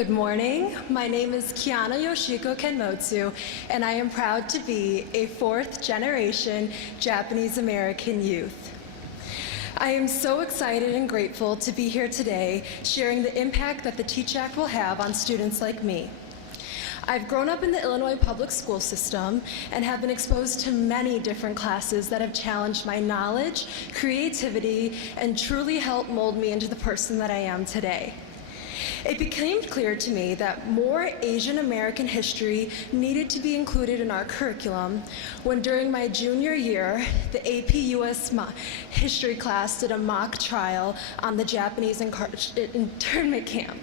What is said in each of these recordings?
Good morning. My name is Kiana Yoshiko Kenmotsu, and I am proud to be a fourth-generation Japanese-American youth. I am so excited and grateful to be here today, sharing the impact that the TEACH Act will have on students like me. I've grown up in the Illinois public school system and have been exposed to many different classes that have challenged my knowledge, creativity, and truly helped mold me into the person that I am today. It became clear to me that more Asian American history needed to be included in our curriculum when during my junior year, the AP US history class did a mock trial on the Japanese internment camp.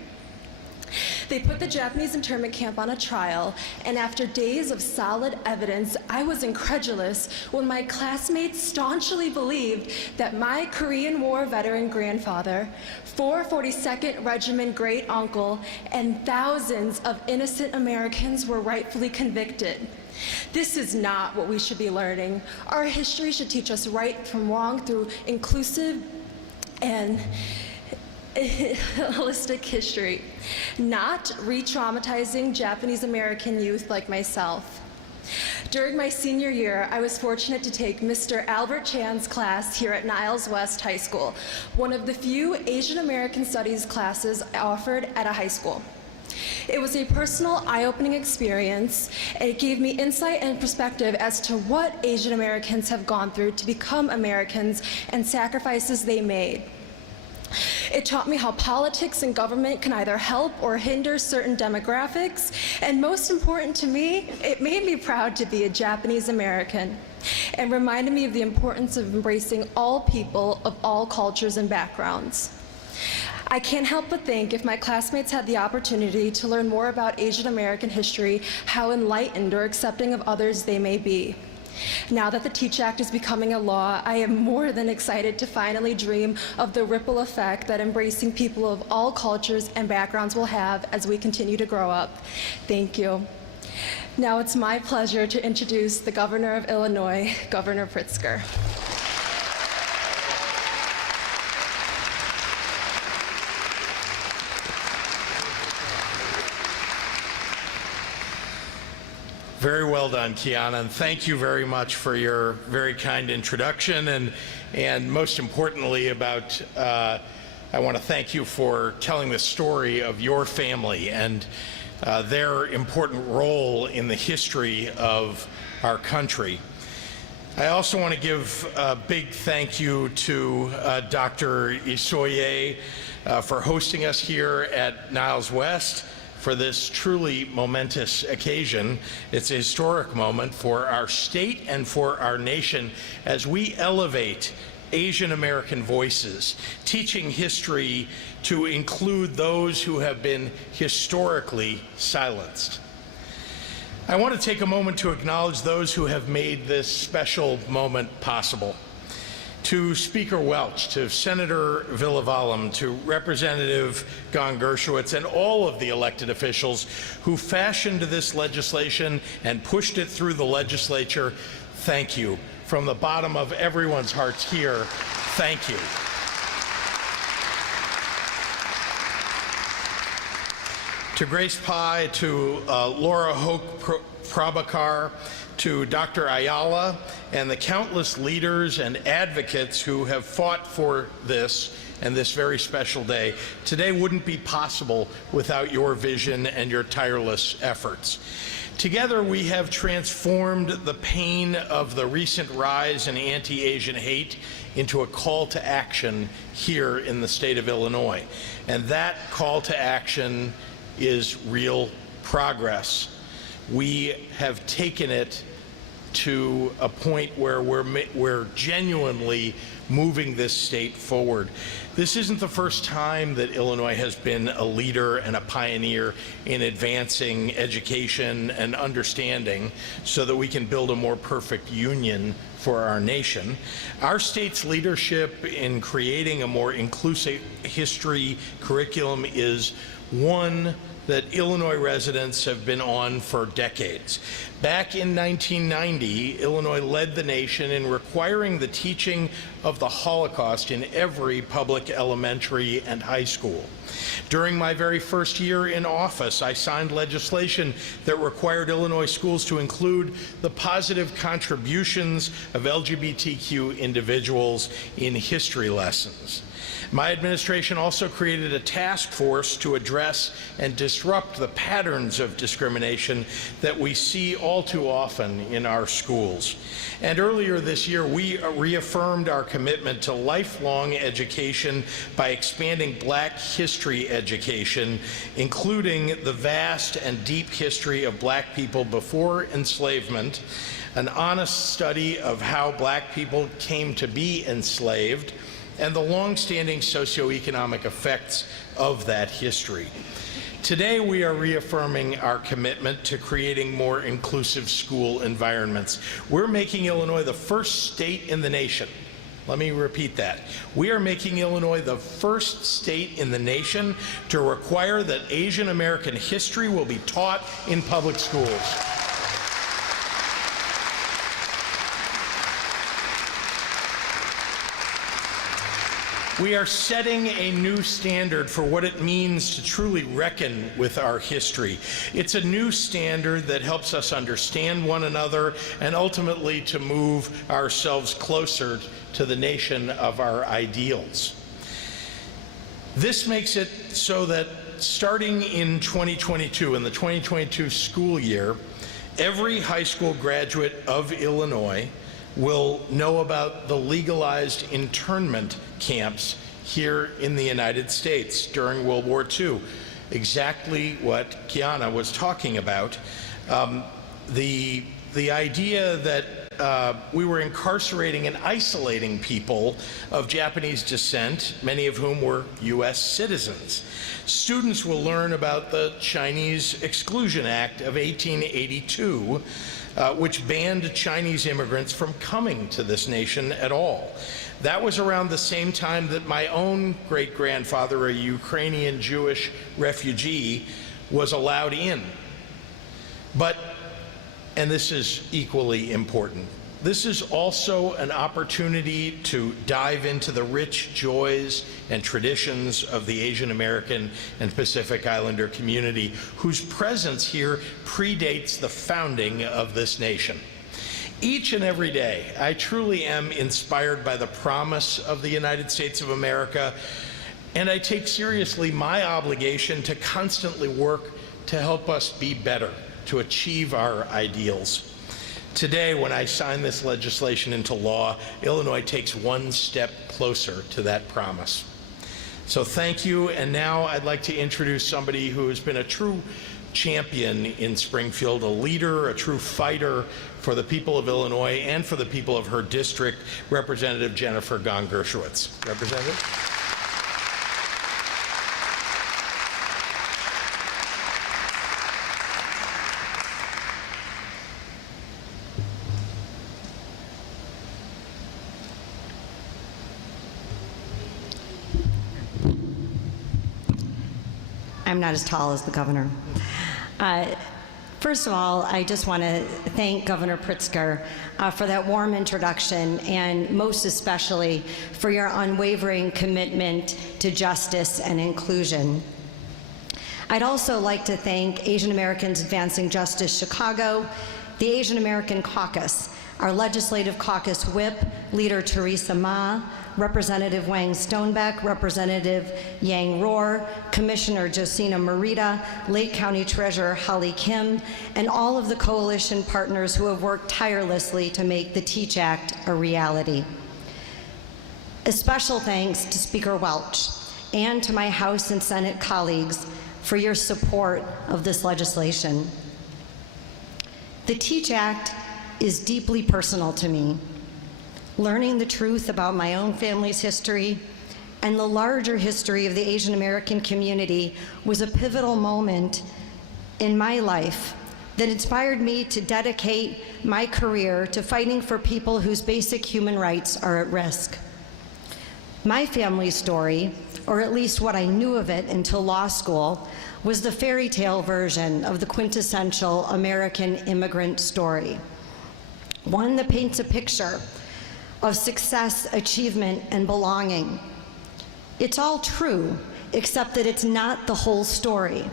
They put the Japanese internment camp on a trial, and after days of solid evidence, I was incredulous when my classmates staunchly believed that my Korean War veteran grandfather, 442nd Regiment great uncle, and thousands of innocent Americans were rightfully convicted. This is not what we should be learning. Our history should teach us right from wrong through inclusive and holistic history, not re-traumatizing Japanese American youth like myself. During my senior year, I was fortunate to take Mr. Albert Chan's class here at Niles West High School, one of the few Asian American Studies classes offered at a high school. It was a personal, eye-opening experience, and it gave me insight and perspective as to what Asian Americans have gone through to become Americans and sacrifices they made. It taught me how politics and government can either help or hinder certain demographics, and most important to me, it made me proud to be a Japanese American and reminded me of the importance of embracing all people of all cultures and backgrounds. I can't help but think if my classmates had the opportunity to learn more about Asian American history, how enlightened or accepting of others they may be. Now that the TEACH Act is becoming a law, I am more than excited to finally dream of the ripple effect that embracing people of all cultures and backgrounds will have as we continue to grow up. Thank you. Now it's my pleasure to introduce the Governor of Illinois, Governor Pritzker. Very well done, Kiana, and thank you very much for your very kind introduction, and most importantly I want to thank you for telling the story of your family and their important role in the history of our country. I also want to give a big thank you to Dr. Isoye for hosting us here at Niles West for this truly momentous occasion. It's a historic moment for our state and for our nation as we elevate Asian American voices, teaching history to include those who have been historically silenced. I want to take a moment to acknowledge those who have made this special moment possible. To Speaker Welch, to Senator Villavalem, to Representative Gon Gershowitz, and all of the elected officials who fashioned this legislation and pushed it through the legislature, thank you. From the bottom of everyone's hearts here, thank you. To Grace Pai, to Laura Hoke Prabhakar, to Dr. Ayala, and the countless leaders and advocates who have fought for this and this very special day. Today wouldn't be possible without your vision and your tireless efforts. Together we have transformed the pain of the recent rise in anti-Asian hate into a call to action here in the state of Illinois. And that call to action is real progress. We have taken it to a point where we're genuinely moving this state forward. This isn't the first time that Illinois has been a leader and a pioneer in advancing education and understanding so that we can build a more perfect union for our nation. Our state's leadership in creating a more inclusive history curriculum is one that Illinois residents have been on for decades. Back in 1990, Illinois led the nation in requiring the teaching of the Holocaust in every public elementary and high school. During my very first year in office, I signed legislation that required Illinois schools to include the positive contributions of LGBTQ individuals in history lessons. My administration also created a task force to address and disrupt the patterns of discrimination that we see all too often in our schools. And earlier this year, we reaffirmed our commitment to lifelong education by expanding Black history education, including the vast and deep history of Black people before enslavement, an honest study of how Black people came to be enslaved, and the long-standing socioeconomic effects of that history. Today, we are reaffirming our commitment to creating more inclusive school environments. We're making Illinois the first state in the nation. Let me repeat that. We are making Illinois the first state in the nation to require that Asian American history will be taught in public schools. We are setting a new standard for what it means to truly reckon with our history. It's a new standard that helps us understand one another and ultimately to move ourselves closer to the nation of our ideals. This makes it so that starting in 2022, in the 2022 school year, every high school graduate of Illinois will know about the legalized internment camps here in the United States during World War II. Exactly what Kiana was talking about. The idea that we were incarcerating and isolating people of Japanese descent, many of whom were U.S. citizens. Students will learn about the Chinese Exclusion Act of 1882, which banned Chinese immigrants from coming to this nation at all. That was around the same time that my own great-grandfather, a Ukrainian Jewish refugee, was allowed in. But, and this is equally important, this is also an opportunity to dive into the rich joys and traditions of the Asian American and Pacific Islander community, whose presence here predates the founding of this nation. Each and every day, I truly am inspired by the promise of the United States of America, and I take seriously my obligation to constantly work to help us be better, to achieve our ideals. Today, when I sign this legislation into law, Illinois takes one step closer to that promise. So thank you, and now I'd like to introduce somebody who has been a true champion in Springfield, a leader, a true fighter for the people of Illinois and for the people of her district, Representative Jennifer Gong Gershowitz. Representative? I'm not as tall as the governor. First of all, I just want to thank Governor Pritzker for that warm introduction, and most especially for your unwavering commitment to justice and inclusion. I'd also like to thank Asian Americans Advancing Justice Chicago, the Asian American Caucus, our legislative caucus whip, Leader Teresa Ma, Representative Wang Stonebeck, Representative Yang Rohr, Commissioner Josina Morita, Lake County Treasurer Holly Kim, and all of the coalition partners who have worked tirelessly to make the TEACH Act a reality. A special thanks to Speaker Welch and to my House and Senate colleagues for your support of this legislation. The TEACH Act is deeply personal to me. Learning the truth about my own family's history and the larger history of the Asian American community was a pivotal moment in my life that inspired me to dedicate my career to fighting for people whose basic human rights are at risk. My family's story or at least what I knew of it until law school, was the fairy tale version of the quintessential American immigrant story. One that paints a picture of success, achievement, and belonging. It's all true, except that it's not the whole story.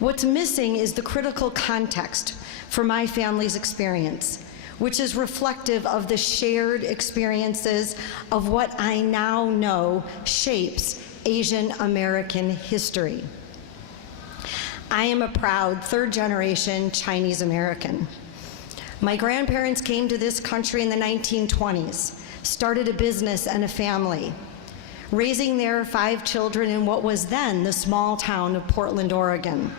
What's missing is the critical context for my family's experience, which is reflective of the shared experiences of what I now know shapes Asian American history. I am a proud third-generation Chinese American. My grandparents came to this country in the 1920s, started a business and a family, raising their 5 children in what was then the small town of Portland, Oregon.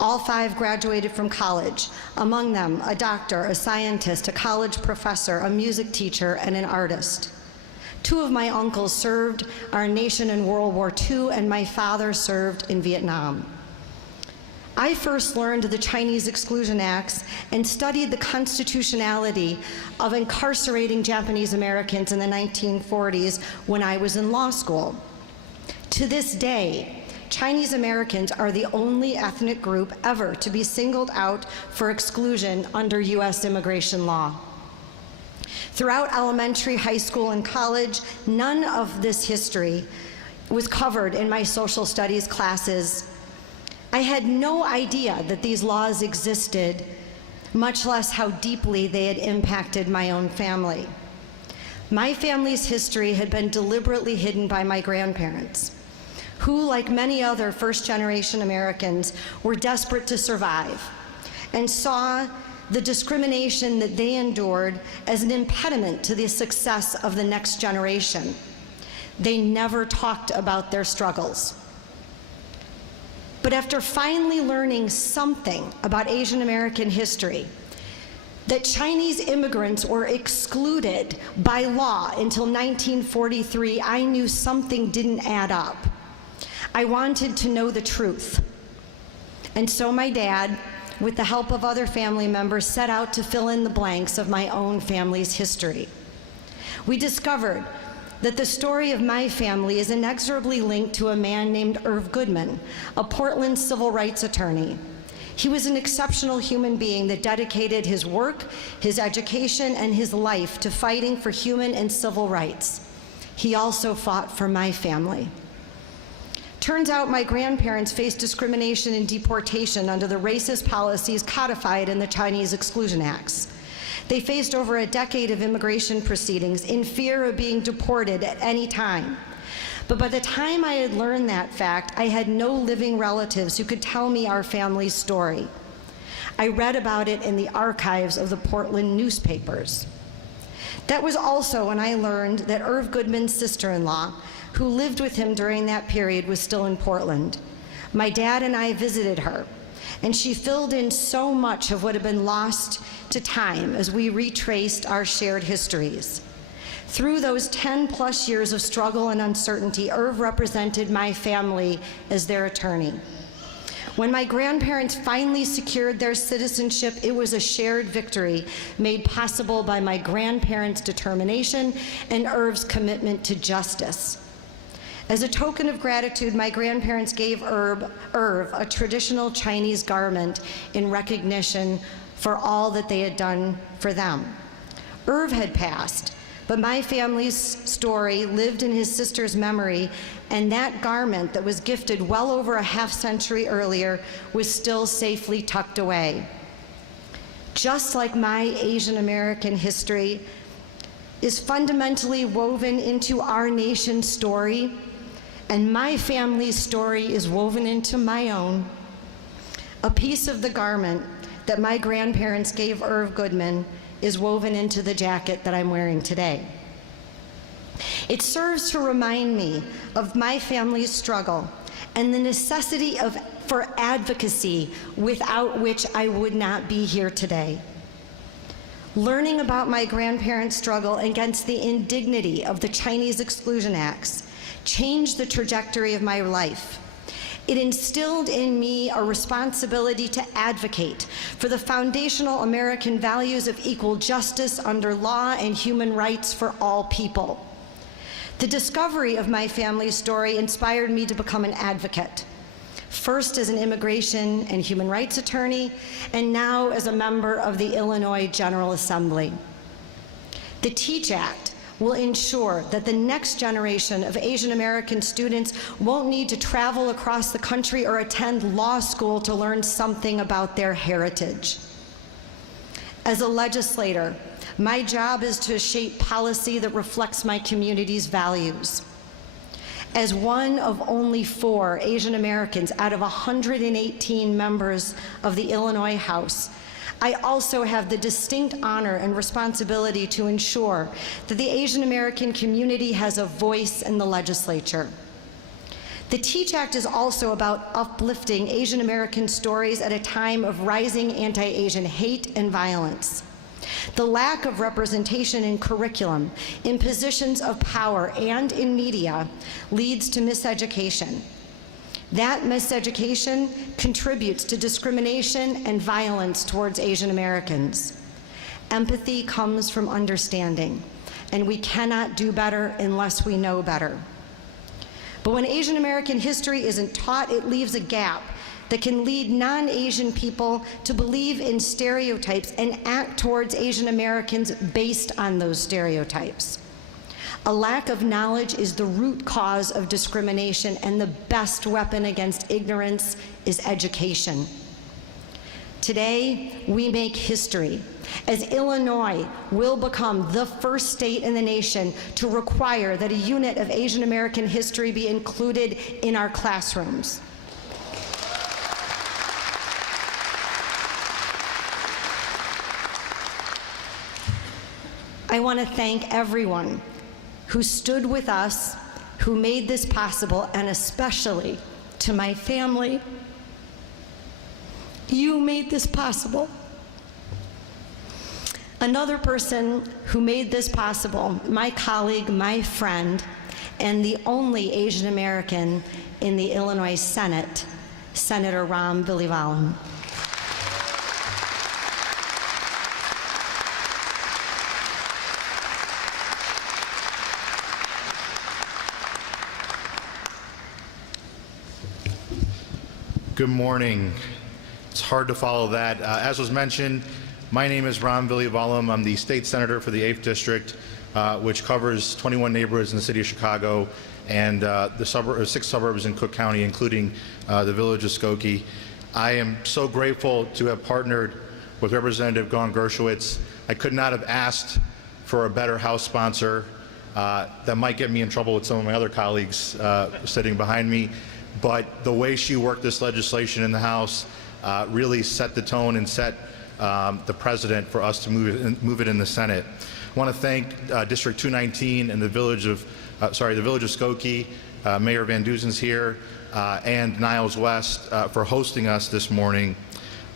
All 5 graduated from college, among them a doctor, a scientist, a college professor, a music teacher, and an artist. 2 of my uncles served our nation in World War II, and my father served in Vietnam. I first learned of the Chinese Exclusion Acts and studied the constitutionality of incarcerating Japanese Americans in the 1940s when I was in law school. To this day, Chinese Americans are the only ethnic group ever to be singled out for exclusion under U.S. immigration law. Throughout elementary, high school, and college, none of this history was covered in my social studies classes. I had no idea that these laws existed, much less how deeply they had impacted my own family. My family's history had been deliberately hidden by my grandparents, who, like many other first-generation Americans, were desperate to survive and saw the discrimination that they endured as an impediment to the success of the next generation. They never talked about their struggles. But after finally learning something about Asian American history, that Chinese immigrants were excluded by law until 1943, I knew something didn't add up. I wanted to know the truth. And so my dad, with the help of other family members, set out to fill in the blanks of my own family's history. We discovered that the story of my family is inexorably linked to a man named Irv Goodman, a Portland civil rights attorney. He was an exceptional human being that dedicated his work, his education, and his life to fighting for human and civil rights. He also fought for my family. Turns out my grandparents faced discrimination and deportation under the racist policies codified in the Chinese Exclusion Acts. They faced over a decade of immigration proceedings in fear of being deported at any time. But by the time I had learned that fact, I had no living relatives who could tell me our family's story. I read about it in the archives of the Portland newspapers. That was also when I learned that Irv Goodman's sister-in-law, who lived with him during that period, was still in Portland. My dad and I visited her, and she filled in so much of what had been lost to time as we retraced our shared histories. Through those 10+ years of struggle and uncertainty, Irv represented my family as their attorney. When my grandparents finally secured their citizenship, it was a shared victory made possible by my grandparents' determination and Irv's commitment to justice. As a token of gratitude, my grandparents gave Irv a traditional Chinese garment in recognition for all that they had done for them. Irv had passed, but my family's story lived in his sister's memory, and that garment that was gifted well over a half-century earlier was still safely tucked away. Just like my Asian American history is fundamentally woven into our nation's story, and my family's story is woven into my own, a piece of the garment that my grandparents gave Irv Goodman is woven into the jacket that I'm wearing today. It serves to remind me of my family's struggle and the necessity for advocacy, without which I would not be here today. Learning about my grandparents' struggle against the indignity of the Chinese Exclusion Acts changed the trajectory of my life. It instilled in me a responsibility to advocate for the foundational American values of equal justice under law and human rights for all people. The discovery of my family's story inspired me to become an advocate, first as an immigration and human rights attorney, and now as a member of the Illinois General Assembly. The TEACH Act will ensure that the next generation of Asian American students won't need to travel across the country or attend law school to learn something about their heritage. As a legislator, my job is to shape policy that reflects my community's values. As one of only 4 Asian Americans out of 118 members of the Illinois House, I also have the distinct honor and responsibility to ensure that the Asian American community has a voice in the legislature. The TEACH Act is also about uplifting Asian American stories at a time of rising anti-Asian hate and violence. The lack of representation in curriculum, in positions of power, and in media leads to miseducation. That miseducation contributes to discrimination and violence towards Asian Americans. Empathy comes from understanding, and we cannot do better unless we know better. But when Asian American history isn't taught, it leaves a gap that can lead non-Asian people to believe in stereotypes and act towards Asian Americans based on those stereotypes. A lack of knowledge is the root cause of discrimination, and the best weapon against ignorance is education. Today, we make history, as Illinois will become the first state in the nation to require that a unit of Asian American history be included in our classrooms. I want to thank everyone who stood with us, who made this possible, and especially to my family. You made this possible. Another person who made this possible, my colleague, my friend, and the only Asian American in the Illinois Senate, Senator Ram Vilivalam. Good morning. It's hard to follow that. As was mentioned, my name is Ram Vilivalam. I'm the state senator for the 8th District, which covers 21 neighborhoods in the city of Chicago and the 6 suburbs in Cook County, including the village of Skokie. I am so grateful to have partnered with Representative Gaunt Gershowitz. I could not have asked for a better House sponsor. That might get me in trouble with some of my other colleagues sitting behind me. But the way she worked this legislation in the House really set the tone and set the precedent for us to move it in the Senate. I want to thank District 219 and the village of Skokie, Mayor Van Duzen's here, and Niles West for hosting us this morning.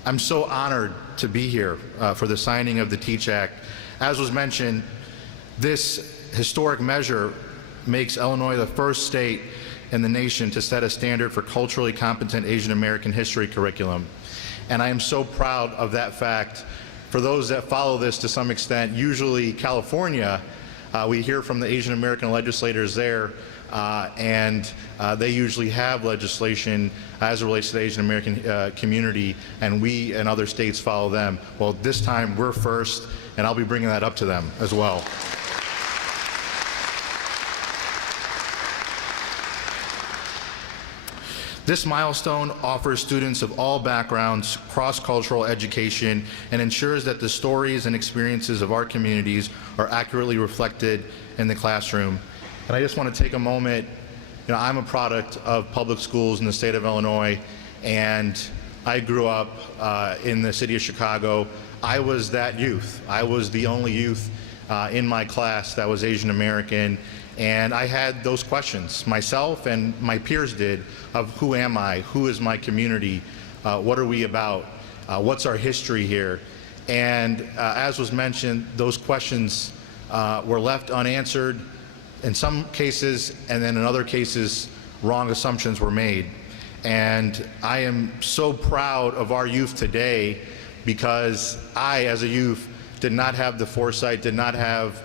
I'm so honored to be here for the signing of the TEACH Act. As was mentioned, this historic measure makes Illinois the first state in the nation to set a standard for culturally competent Asian American history curriculum. And I am so proud of that fact. For those that follow this to some extent, usually California, we hear from the Asian American legislators there, and they usually have legislation as it relates to the Asian American community, and we and other states follow them. Well, this time we're first, and I'll be bringing that up to them as well. This milestone offers students of all backgrounds cross-cultural education and ensures that the stories and experiences of our communities are accurately reflected in the classroom. And I just want to take a moment, I'm a product of public schools in the state of Illinois, and I grew up in the city of Chicago. I was that youth. I was the only youth in my class that was Asian American. And I had those questions, myself and my peers did, of who am I, who is my community, what are we about, what's our history here? And as was mentioned, those questions were left unanswered in some cases, and then in other cases, wrong assumptions were made. And I am so proud of our youth today because I, as a youth, did not have the foresight, did not have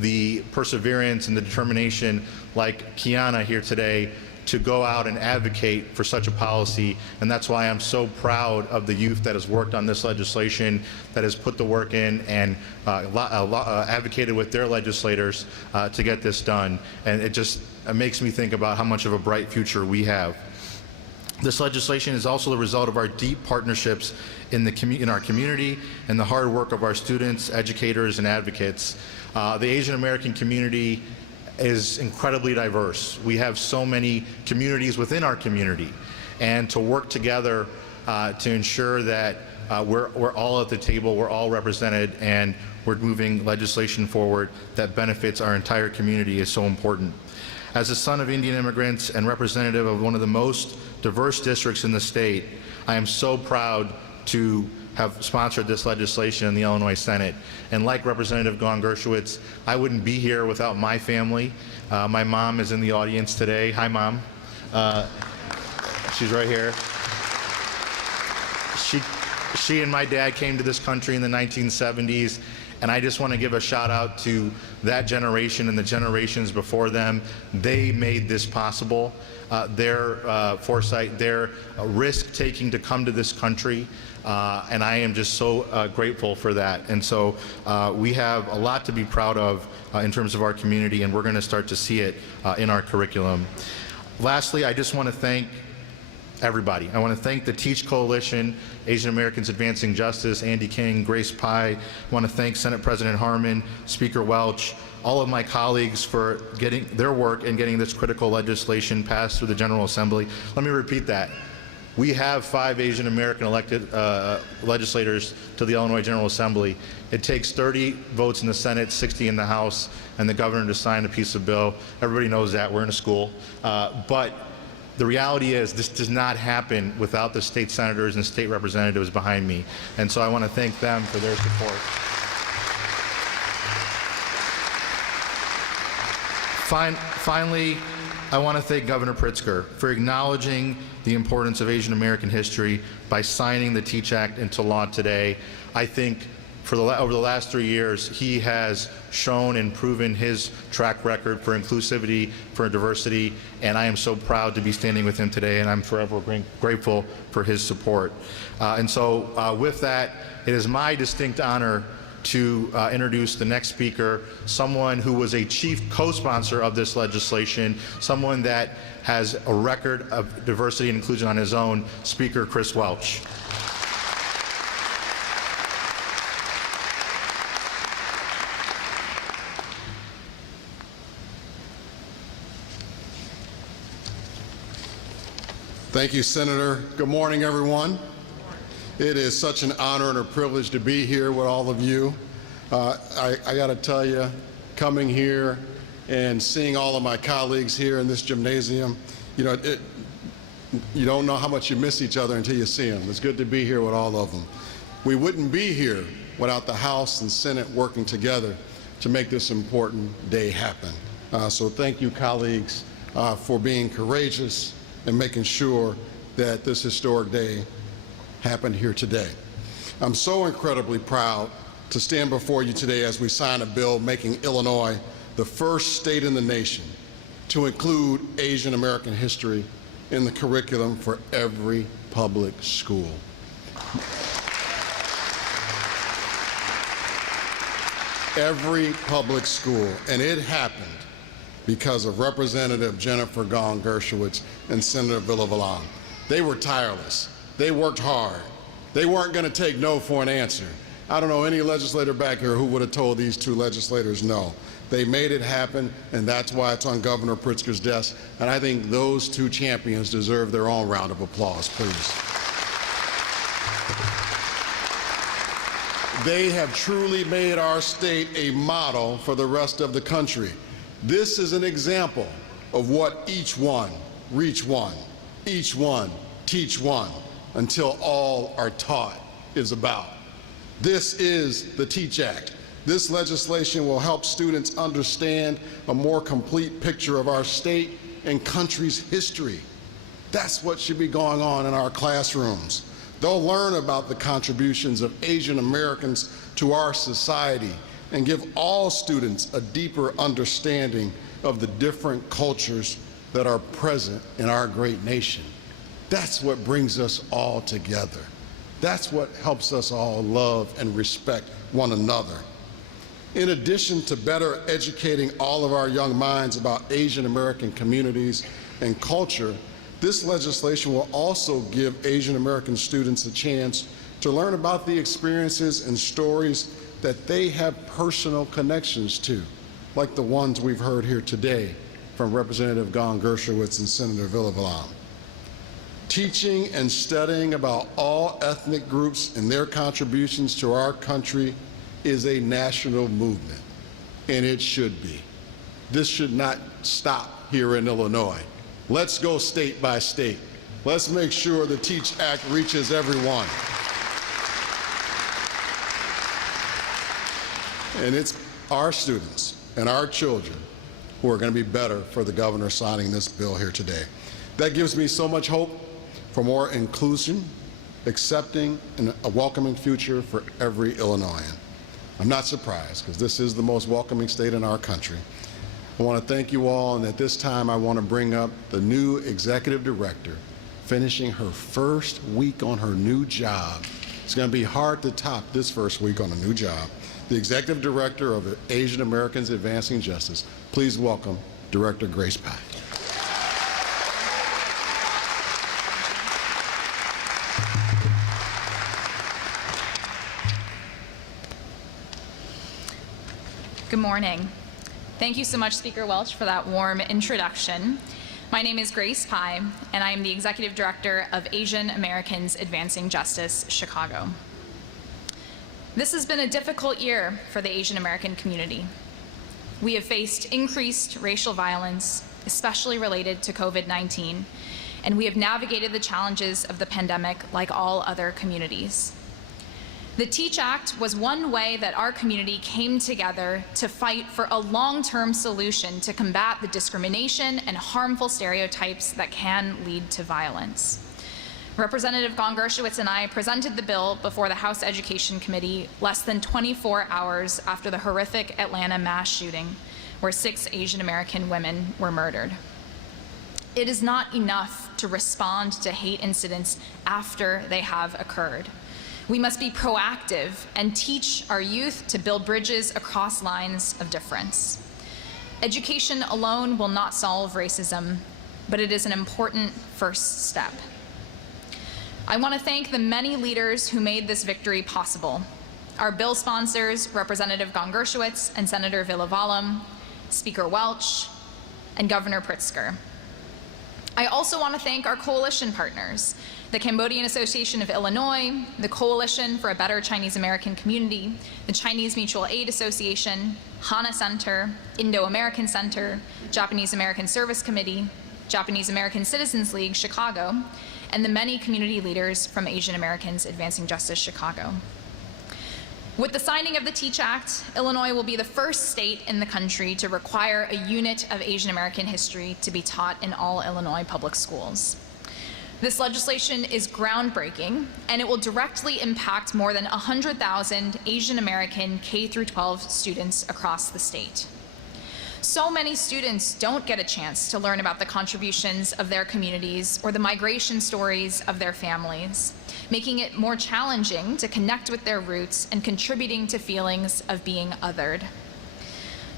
the perseverance and the determination, like Kiana here today, to go out and advocate for such a policy. And that's why I'm so proud of the youth that has worked on this legislation, that has put the work in and advocated with their legislators to get this done. And it makes me think about how much of a bright future we have. This legislation is also the result of our deep partnerships in our community and the hard work of our students, educators, and advocates. The Asian American community is incredibly diverse. We have so many communities within our community, and to work together to ensure that we're all at the table, we're all represented, and we're moving legislation forward that benefits our entire community is so important. As a son of Indian immigrants and representative of one of the most diverse districts in the state, I am so proud to have sponsored this legislation in the Illinois Senate. And like Representative Gong Gershowitz, I wouldn't be here without my family. My mom is in the audience today. Hi, Mom. She's right here. She and my dad came to this country in the 1970s, and I just want to give a shout out to that generation and the generations before them. They made this possible. Their foresight, their risk-taking to come to this country, and I am just so grateful for that. And so we have a lot to be proud of in terms of our community, and we're going to start to see it in our curriculum. Lastly, I just want to thank everybody. I want to thank the Teach Coalition, Asian Americans Advancing Justice, Andy King, Grace Pye. I want to thank Senate President Harmon, Speaker Welch, all of my colleagues for getting their work and getting this critical legislation passed through the General Assembly. Let me repeat that. We have 5 Asian American elected legislators to the Illinois General Assembly. It takes 30 votes in the Senate, 60 in the House, and the governor to sign a piece of bill. Everybody knows that. We're in a school. But the reality is this does not happen without the state senators and state representatives behind me. And so I want to thank them for their support. Finally, I want to thank Governor Pritzker for acknowledging the importance of Asian American history by signing the Teach Act into law today. I think over the last 3 years, he has shown and proven his track record for inclusivity, for diversity, and I am so proud to be standing with him today, and I'm forever grateful for his support. And so with that, it is my distinct honor to introduce the next speaker, someone who was a chief co-sponsor of this legislation, someone that has a record of diversity and inclusion on his own, Speaker Chris Welch. Thank you, Senator. Good morning, everyone. It is such an honor and a privilege to be here with all of you. I got to tell you, coming here and seeing all of my colleagues here in this gymnasium, you know, you don't know how much you miss each other until you see them. It's good to be here with all of them. We wouldn't be here without the House and Senate working together to make this important day happen. So thank you, colleagues, for being courageous and making sure that this historic day happened here today. I'm so incredibly proud to stand before you today as we sign a bill making Illinois the first state in the nation to include Asian American history in the curriculum for every public school. Every public school, and it happened because of Representative Jennifer Gong Gershowitz and Senator Villa-Valon. They were tireless. They worked hard. They weren't going to take no for an answer. I don't know any legislator back here who would have told these two legislators no. They made it happen, and that's why it's on Governor Pritzker's desk. And I think those two champions deserve their own round of applause, please. They have truly made our state a model for the rest of the country. This is an example of what each one, reach one, each one, teach one, until all are taught is about. This is the Teach Act. This legislation will help students understand a more complete picture of our state and country's history. That's what should be going on in our classrooms. They'll learn about the contributions of Asian Americans to our society, and give all students a deeper understanding of the different cultures that are present in our great nation. That's what brings us all together. That's what helps us all love and respect one another. In addition to better educating all of our young minds about Asian American communities and culture, this legislation will also give Asian American students a chance to learn about the experiences and stories that they have personal connections to, like the ones we've heard here today from Representative Gon Gershowitz and Senator Villalobos. Teaching and studying about all ethnic groups and their contributions to our country is a national movement, and it should be. This should not stop here in Illinois. Let's go state by state. Let's make sure the TEACH Act reaches everyone. And it's our students and our children who are going to be better for the governor signing this bill here today. That gives me so much hope for more inclusion, accepting, and a welcoming future for every Illinoisan. I'm not surprised, because this is the most welcoming state in our country. I want to thank you all, and at this time I want to bring up the new executive director finishing her first week on her new job. It's going to be hard to top this first week on a new job. The executive director of Asian Americans Advancing Justice. Please welcome Director Grace Pye. Good morning. Thank you so much, Speaker Welch, for that warm introduction. My name is Grace Pye, and I am the Executive Director of Asian Americans Advancing Justice, Chicago. This has been a difficult year for the Asian American community. We have faced increased racial violence, especially related to COVID-19, and we have navigated the challenges of the pandemic like all other communities. The TEACH Act was one way that our community came together to fight for a long-term solution to combat the discrimination and harmful stereotypes that can lead to violence. Representative Gon Gershowitz and I presented the bill before the House Education Committee less than 24 hours after the horrific Atlanta mass shooting, where 6 Asian American women were murdered. It is not enough to respond to hate incidents after they have occurred. We must be proactive and teach our youth to build bridges across lines of difference. Education alone will not solve racism, but it is an important first step. I want to thank the many leaders who made this victory possible. Our bill sponsors, Representative Gon Gershowitz and Senator Villalobos, Speaker Welch, and Governor Pritzker. I also want to thank our coalition partners, the Cambodian Association of Illinois, the Coalition for a Better Chinese American Community, the Chinese Mutual Aid Association, Hana Center, Indo-American Center, Japanese American Service Committee, Japanese American Citizens League, Chicago, and the many community leaders from Asian Americans Advancing Justice, Chicago. With the signing of the TEACH Act, Illinois will be the first state in the country to require a unit of Asian American history to be taught in all Illinois public schools. This legislation is groundbreaking, and it will directly impact more than 100,000 Asian American K-12 students across the state. So many students don't get a chance to learn about the contributions of their communities or the migration stories of their families, making it more challenging to connect with their roots and contributing to feelings of being othered.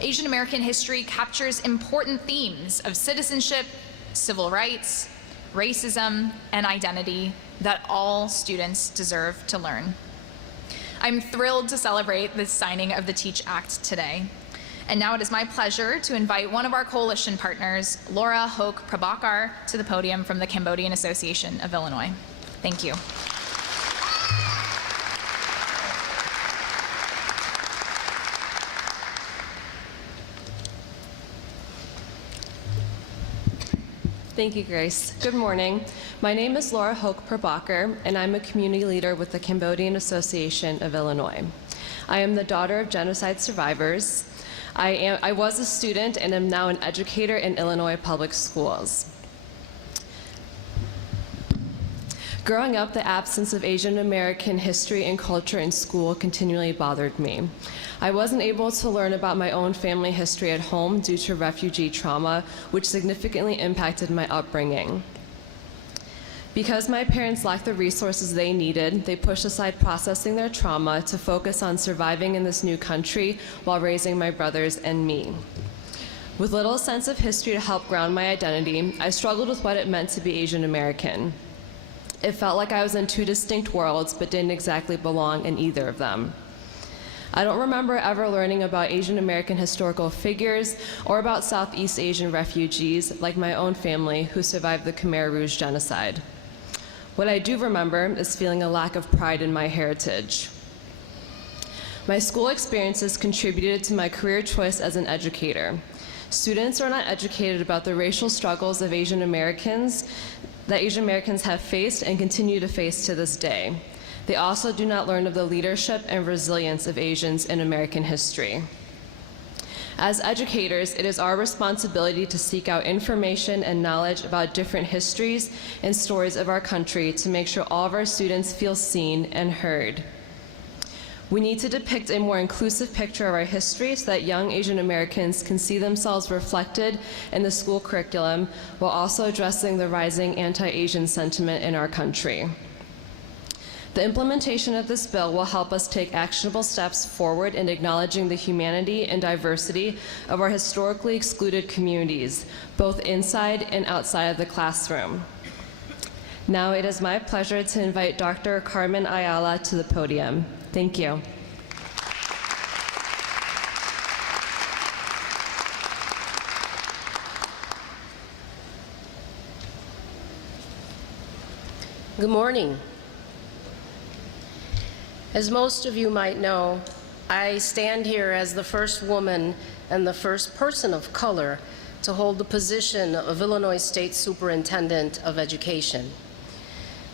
Asian American history captures important themes of citizenship, civil rights, racism, and identity that all students deserve to learn. I'm thrilled to celebrate the signing of the TEACH Act today. And now it is my pleasure to invite one of our coalition partners, Laura Hoke Prabhakar, to the podium from the Cambodian Association of Illinois. Thank you. Thank you, Grace. Good morning. My name is Laura Hoke Prabhakar, and I'm a community leader with the Cambodian Association of Illinois. I am the daughter of genocide survivors. I was a student and am now an educator in Illinois public schools. Growing up, the absence of Asian American history and culture in school continually bothered me. I wasn't able to learn about my own family history at home due to refugee trauma, which significantly impacted my upbringing. Because my parents lacked the resources they needed, they pushed aside processing their trauma to focus on surviving in this new country while raising my brothers and me. With little sense of history to help ground my identity, I struggled with what it meant to be Asian American. It felt like I was in two distinct worlds, but didn't exactly belong in either of them. I don't remember ever learning about Asian American historical figures or about Southeast Asian refugees, like my own family, who survived the Khmer Rouge genocide. What I do remember is feeling a lack of pride in my heritage. My school experiences contributed to my career choice as an educator. Students are not educated about the racial struggles of Asian Americans that Asian Americans have faced and continue to face to this day. They also do not learn of the leadership and resilience of Asians in American history. As educators, it is our responsibility to seek out information and knowledge about different histories and stories of our country to make sure all of our students feel seen and heard. We need to depict a more inclusive picture of our history so that young Asian Americans can see themselves reflected in the school curriculum while also addressing the rising anti-Asian sentiment in our country. The implementation of this bill will help us take actionable steps forward in acknowledging the humanity and diversity of our historically excluded communities, both inside and outside of the classroom. Now it is my pleasure to invite Dr. Carmen Ayala to the podium. Thank you. Good morning. As most of you might know, I stand here as the first woman and the first person of color to hold the position of Illinois State Superintendent of Education.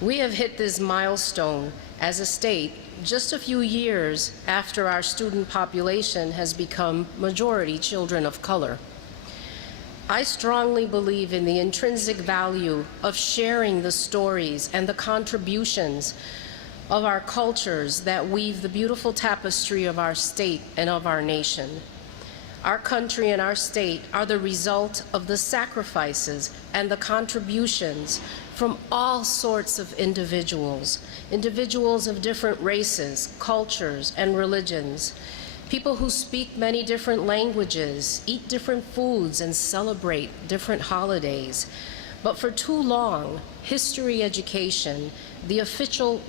We have hit this milestone as a state just a few years after our student population has become majority children of color. I strongly believe in the intrinsic value of sharing the stories and the contributions of our cultures that weave the beautiful tapestry of our state and of our nation. Our country and our state are the result of the sacrifices and the contributions from all sorts of individuals of different races, cultures, and religions, people who speak many different languages, eat different foods, and celebrate different holidays. But for too long, history education, the official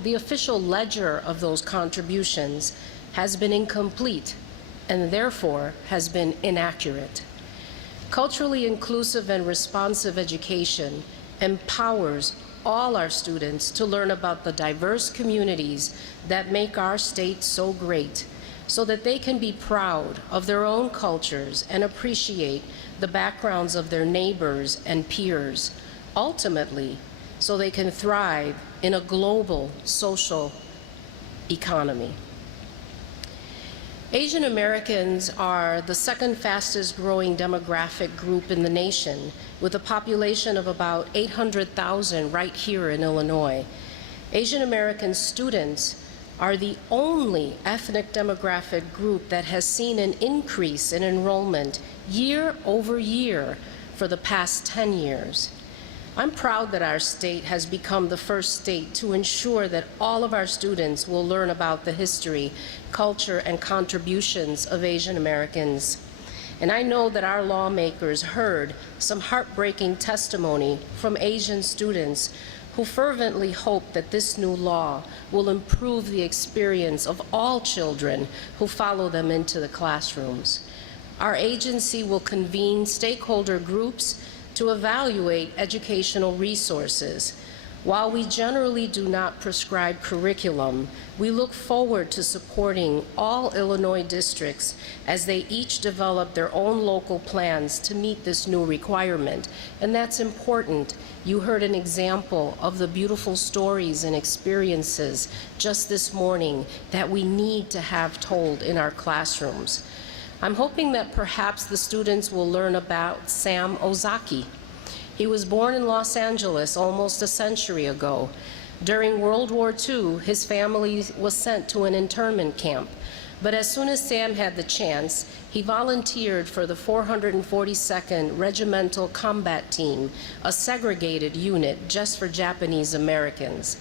ledger of those contributions, has been incomplete and therefore has been inaccurate. Culturally inclusive and responsive education empowers all our students to learn about the diverse communities that make our state so great, so that they can be proud of their own cultures and appreciate the backgrounds of their neighbors and peers, ultimately, so they can thrive in a global social economy. Asian Americans are the second fastest growing demographic group in the nation, with a population of about 800,000 right here in Illinois. Asian American students are the only ethnic demographic group that has seen an increase in enrollment year over year for the past 10 years. I'm proud that our state has become the first state to ensure that all of our students will learn about the history, culture, and contributions of Asian Americans. And I know that our lawmakers heard some heartbreaking testimony from Asian students who fervently hope that this new law will improve the experience of all children who follow them into the classrooms. Our agency will convene stakeholder groups to evaluate educational resources. While we generally do not prescribe curriculum, we look forward to supporting all Illinois districts as they each develop their own local plans to meet this new requirement. And that's important. You heard an example of the beautiful stories and experiences just this morning that we need to have told in our classrooms. I'm hoping that perhaps the students will learn about Sam Ozaki. He was born in Los Angeles almost a century ago, During World War II, his family was sent to an internment camp. But as soon as Sam had the chance, he volunteered for the 442nd Regimental Combat Team, a segregated unit just for Japanese Americans.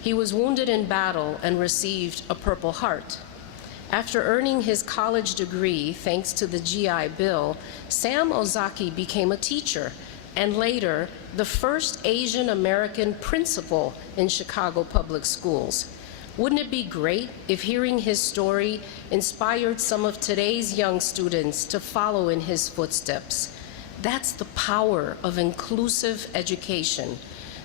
He was wounded in battle and received a Purple Heart. After earning his college degree, thanks to the GI Bill, Sam Ozaki became a teacher and later the first Asian American principal in Chicago public schools. Wouldn't it be great if hearing his story inspired some of today's young students to follow in his footsteps? That's the power of inclusive education,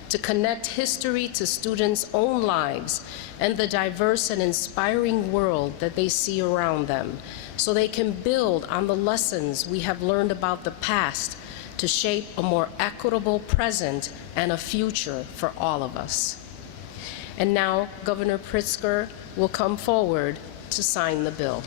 to connect history to students' own lives and the diverse and inspiring world that they see around them, so they can build on the lessons we have learned about the past to shape a more equitable present and a future for all of us. And now, Governor Pritzker will come forward to sign the bill.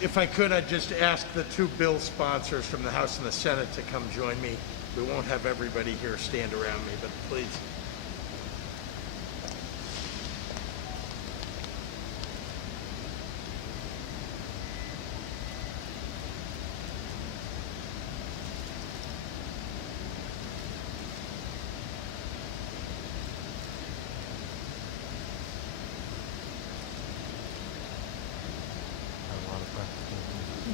If I could, I'd just ask the two bill sponsors from the House and the Senate to come join me. We won't have everybody here stand around me, but please.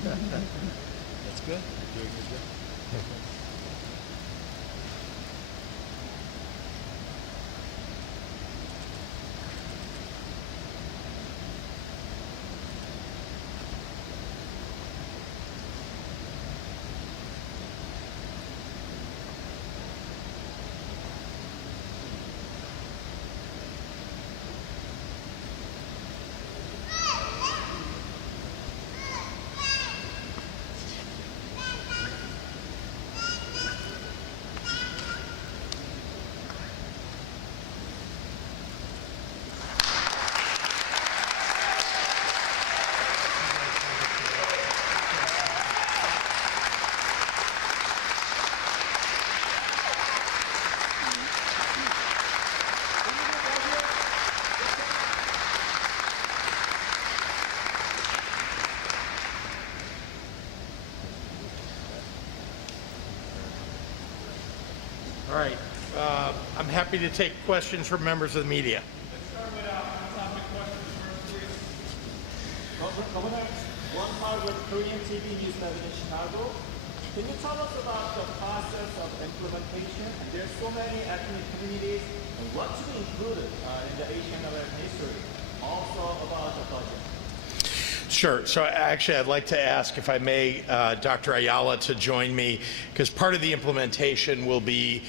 That's good. You're doing a good job. All right. I'm happy to take questions from members of the media. Let's start with on-topic questions first, please. Governor, one part with Korean TV news that in Chicago. Can you tell us about the process of implementation? And there's so many ethnic communities, and what to be included in the Asian American history. Also about the budget. Sure. So actually, I'd like to ask, if I may, Dr. Ayala to join me, because part of the implementation will be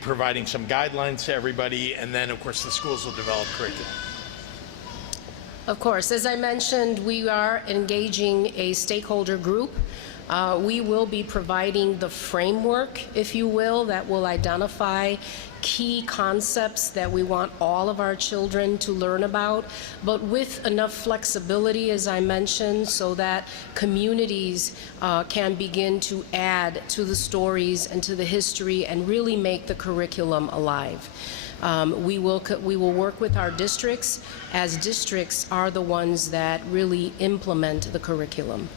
providing some guidelines to everybody, and then, of course, the schools will develop curriculum. Of course, as I mentioned, we are engaging a stakeholder group. We will be providing the framework, if you will, that will identify key concepts that we want all of our children to learn about, but with enough flexibility, as I mentioned, so that communities can begin to add to the stories and to the history and really make the curriculum alive. We will work with our districts, as districts are the ones that really implement the curriculum.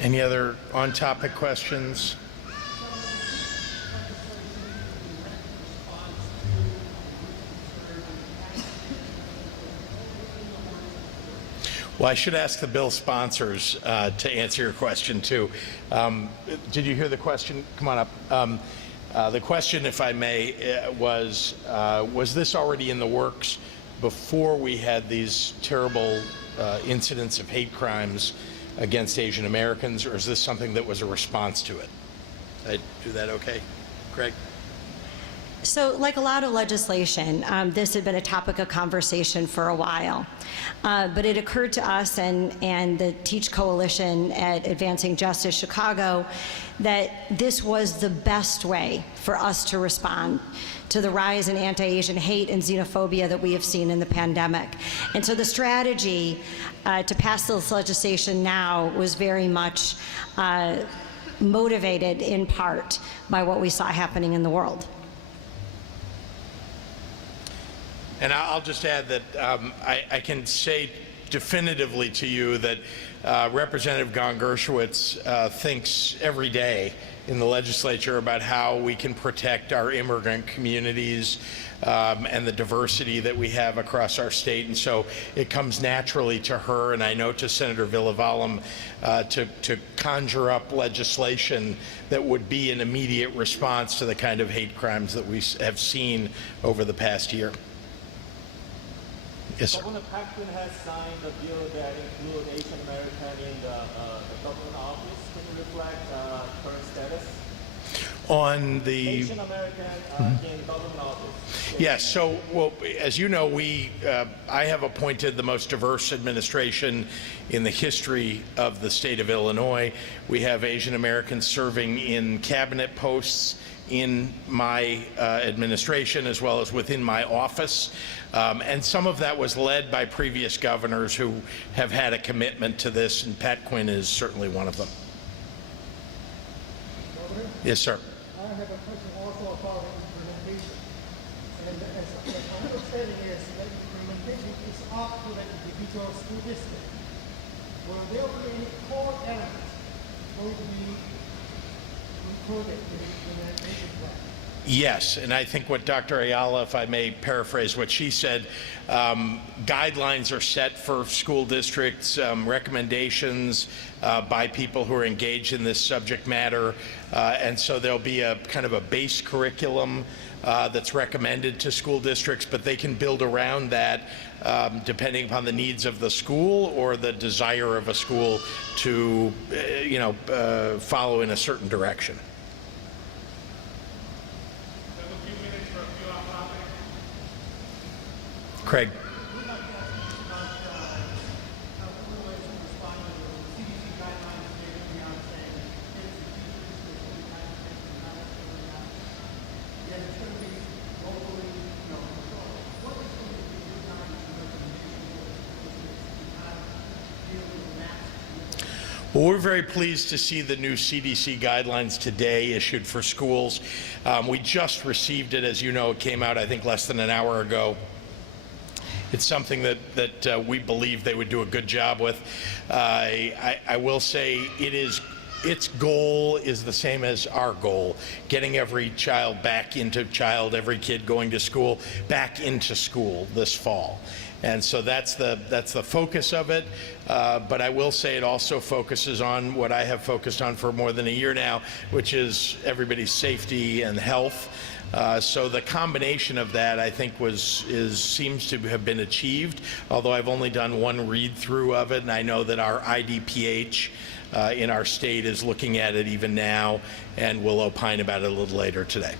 Any other on-topic questions? Well, I should ask the bill sponsors to answer your question, too. Did you hear the question? Come on up. The question, if I may, was this already in the works before we had these terrible incidents of hate crimes against Asian Americans, or is this something that was a response to it? Did I do that okay? Craig? So, like a lot of legislation, this had been a topic of conversation for a while. But it occurred to us and the Teach Coalition at Advancing Justice Chicago that this was the best way for us to respond to the rise in anti-Asian hate and xenophobia that we have seen in the pandemic. And so the strategy to pass this legislation now was very much motivated in part by what we saw happening in the world. And I'll just add that I can say definitively to you that Representative Gon Gershowitz thinks every day in the legislature about how we can protect our immigrant communities and the diversity that we have across our state. And so it comes naturally to her, and I know to Senator Villavalem, to conjure up legislation that would be an immediate response to the kind of hate crimes that we have seen over the past year. Yes, sir. Governor Paxton has signed a bill that includes Asian American in the government office. Can you reflect current status? On the Asian American in government office. Yes. So, well, as you know, I have appointed the most diverse administration in the history of the state of Illinois. We have Asian Americans serving in cabinet posts in my administration as well as within my office. And some of that was led by previous governors who have had a commitment to this, and Pat Quinn is certainly one of them. Yes, sir. I have a question also about implementation. And as my understanding is that implementation is up to the individual school district. Will there be any core elements going to be included in the implementation plan? Yes, and I think what Dr. Ayala, if I may paraphrase what she said, guidelines are set for school districts, recommendations by people who are engaged in this subject matter, and so there'll be a kind of a base curriculum that's recommended to school districts, but they can build around that depending upon the needs of the school or the desire of a school to, follow in a certain direction. Craig. Well, we're very pleased to see the new CDC guidelines today issued for schools. We just received it, as you know. It came out, I think, less than an hour ago. It's something that we believe they would do a good job with. I will say its goal is the same as our goal, getting every child back into every kid going to school, back into school this fall. And so that's the focus of it. But I will say it also focuses on what I have focused on for more than a year now, which is everybody's safety and health. So the combination of that, I think, seems to have been achieved, although I've only done one read-through of it, and I know that our IDPH in our state is looking at it even now, and will opine about it a little later today.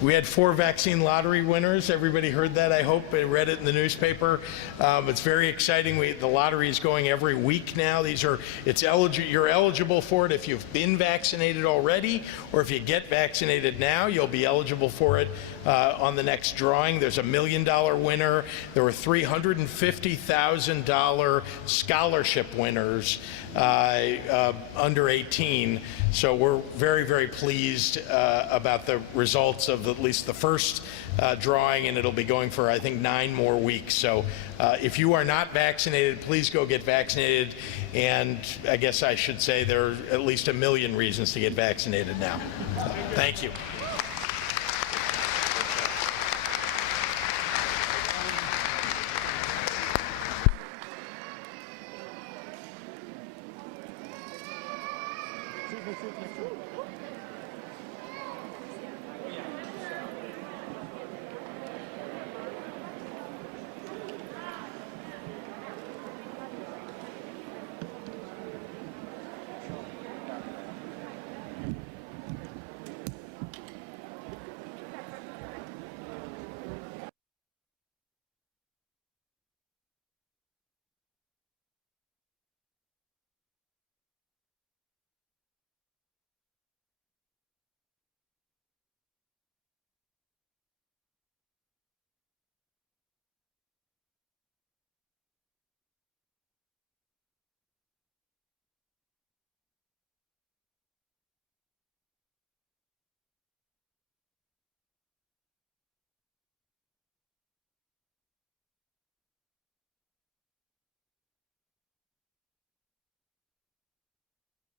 We had 4 vaccine lottery winners. Everybody heard that, I hope, and read it in the newspaper. It's very exciting. The lottery is going every week now. You're eligible for it if you've been vaccinated already, or if you get vaccinated now, you'll be eligible for it on the next drawing. There's a $1 million winner. There were $350,000 scholarship winners under 18. So we're very, very pleased about the results of at least the first drawing, and it'll be going for, I think, 9 more weeks. So if you are not vaccinated, please go get vaccinated. And I guess I should say there are at least 1 million reasons to get vaccinated now. Thank you.